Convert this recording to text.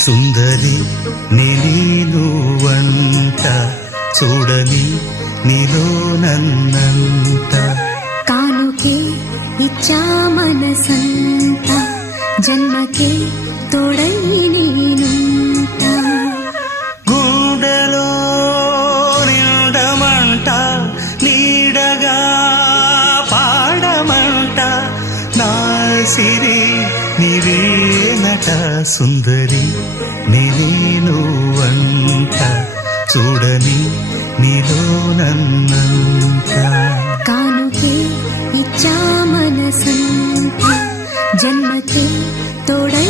సుందరి నీనువంట చూడని నీలో నన్నంత కానుకే ఇచ్చా మనసంత జన్మకే తోడై నేనుంట గుండెలో నిండమంట నీడగా పాడమంట నా సిరి నీవేనట సుందరి నీనువంట చూడని నీలో నన్నంత కానుకే ఇచ్చా మనసంత జన్మకే తోడై